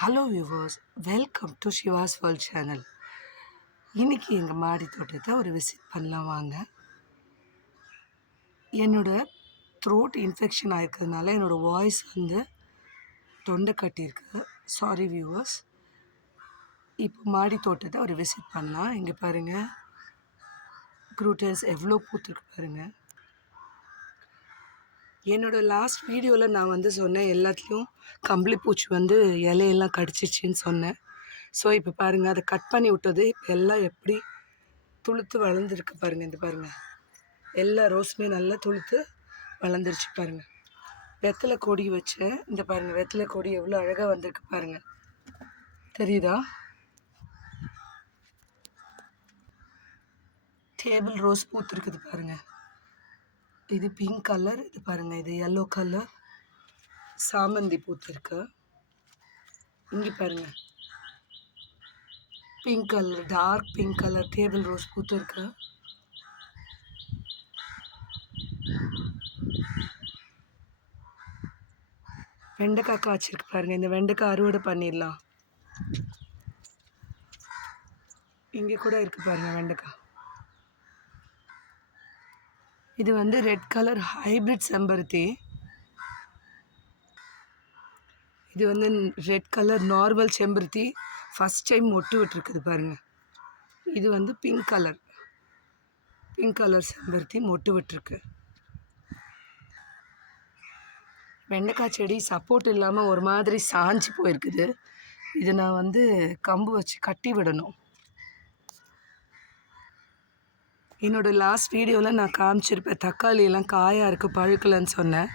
Hello viewers welcome to Shiva's world channel இன்னைக்கு எங்கள் மாடி தோட்டத்தை ஒரு விசிட் பண்ணலாம் வாங்க. என்னோடய த்ரோட் இன்ஃபெக்ஷன் ஆயிருக்கிறதுனால என்னோடய வாய்ஸ் வந்து தொண்டை கட்டியிருக்கு. சாரி வியூவர்ஸ் இப்போ மாடி தோட்டத்தை ஒரு விசிட் பண்ணலாம். இங்கே பாருங்கள் க்ரூட்டர்ஸ் எவ்வளோ பூத்துருக்கு பாருங்கள் என்னோடய லாஸ்ட் வீடியோவில் நான் வந்து சொன்னேன் எல்லாத்துலேயும் கம்பளி பூச்சி வந்து இலையெல்லாம் கடிச்சிச்சின்னு சொன்னேன். ஸோ இப்போ பாருங்கள் அதை கட் பண்ணி விட்டது. இப்போ எல்லாம் எப்படி துளுத்து வளர்ந்துருக்கு பாருங்கள் இந்த பாருங்கள் எல்லா ரோஸுமே நல்லா துளுத்து வளர்ந்துருச்சு பாருங்கள் வெத்தலை கொடி வச்சேன். இந்த பாருங்கள் வெத்தலை கொடி எவ்வளோ அழகாக வந்திருக்கு பாருங்கள் தெரியுதா? டேபிள் ரோஸ் பூத்துருக்குது பாருங்கள் இது பிங்க் கலர் இது பாருங்க இது எல்லோ கலர் சாமந்தி பூத்திருக்கு. இங்கே பாருங்க. Pink colour dark pink colour table rose பூத்திருக்கு. வெண்டைக்காய் காய்ச்சிருக்கு பாருங்க இந்த வெண்டைக்காய் அறுவடை பண்ணிடலாம். இங்கே கூட இருக்கு பாருங்க வெண்டைக்காய். இது வந்து ரெட் கலர் ஹைபிரிட் செம்பருத்தி. இது வந்து ரெட் கலர் நார்மல் செம்பருத்தி. ஃபஸ்ட் டைம் மொட்டு விட்டுருக்குது பாருங்கள் இது வந்து பிங்க் கலர் பிங்க் கலர் செம்பருத்தி மொட்டு விட்டுருக்கு. வெண்டைக்காய் செடி சப்போர்ட் இல்லாமல் ஒரு மாதிரி சாஞ்சு போயிருக்குது. இதை நான் வந்து கம்பு வச்சு கட்டி விடணும். என்னோடய லாஸ்ட் வீடியோவில் நான் காமிச்சிருப்பேன் தக்காளி எல்லாம் காயாக இருக்குது பழுக்கலைன்னு சொன்னேன்.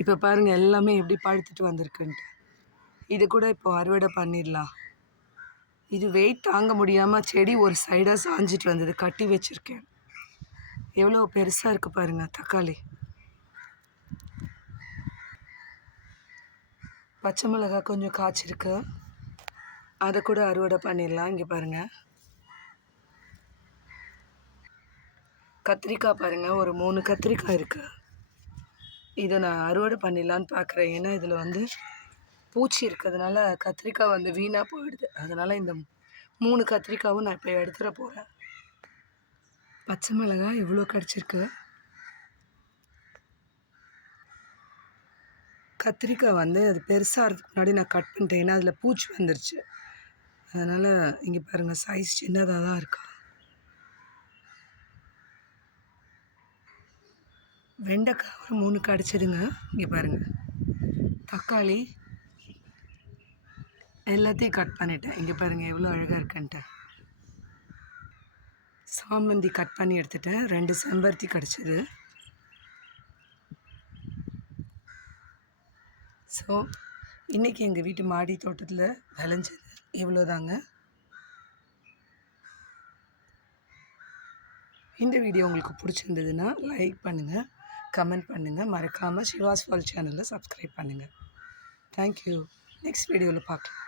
இப்போ பாருங்கள் எல்லாமே எப்படி பழுத்துட்டு வந்திருக்குன்ட்டு. இது கூட இப்போ அறுவடை பண்ணிடலாம். இது வெயிட் தாங்க முடியாமல் செடி ஒரு சைடாக சாஞ்சிட்டு வந்தது கட்டி வச்சுருக்கேன். எவ்வளோ பெருசாக இருக்குது பாருங்கள் தக்காளி. பச்சை மிளகாய் கொஞ்சம் காய்ச்சிருக்கு. அதை கூட அறுவடை பண்ணிடலாம் இங்கே பாருங்கள் கத்திரிக்காய் பாருங்கள் ஒரு மூணு கத்திரிக்காய் இருக்குது இதை நான் அறுவடை பண்ணிடலான்னு பார்க்குறேன். ஏன்னா இதில் வந்து பூச்சி இருக்கிறதுனால கத்திரிக்காய் வந்து வீணாக போயிடுது. அதனால் இந்த மூணு கத்திரிக்காவும் நான் இப்போ எடுத்துட போகிறேன் பச்சை மிளகாய் இவ்வளோ கிடச்சிருக்கு. கத்திரிக்காய் வந்து அது பெருசாகிறதுக்கு முன்னாடி நான் கட் பண்ணிட்டேன். ஏன்னா அதில் பூச்சி வந்துருச்சு. அதனால் இங்கே பாருங்கள் சைஸ் சின்னதாக தான் இருக்கா. வெண்டைக்காய் ஒரு மூணு கடிச்சிடுங்க. இங்கே பாருங்கள் தக்காளி எல்லாத்தையும் கட் பண்ணிட்டேன். இங்கே பாருங்கள் எவ்வளோ அழகாக இருக்குன்ட்டு. சாமந்தி கட் பண்ணி எடுத்துட்டேன். ரெண்டு செம்பருத்தி கிடச்சிது. ஸோ இன்றைக்கி எங்கள் வீட்டு மாடி தோட்டத்தில் விளைஞ்சது. இவ்வளோதாங்க இந்த வீடியோ உங்களுக்கு பிடிச்சிருந்ததுன்னா லைக் பண்ணுங்கள் கமெண்ட் பண்ணுங்கள் மறக்காமல் சிவாஸ் ஃபால் சேனலில் சப்ஸ்கிரைப் பண்ணுங்கள் தேங்க்யூ நெக்ஸ்ட் வீடியோவில் பார்க்கலாம்.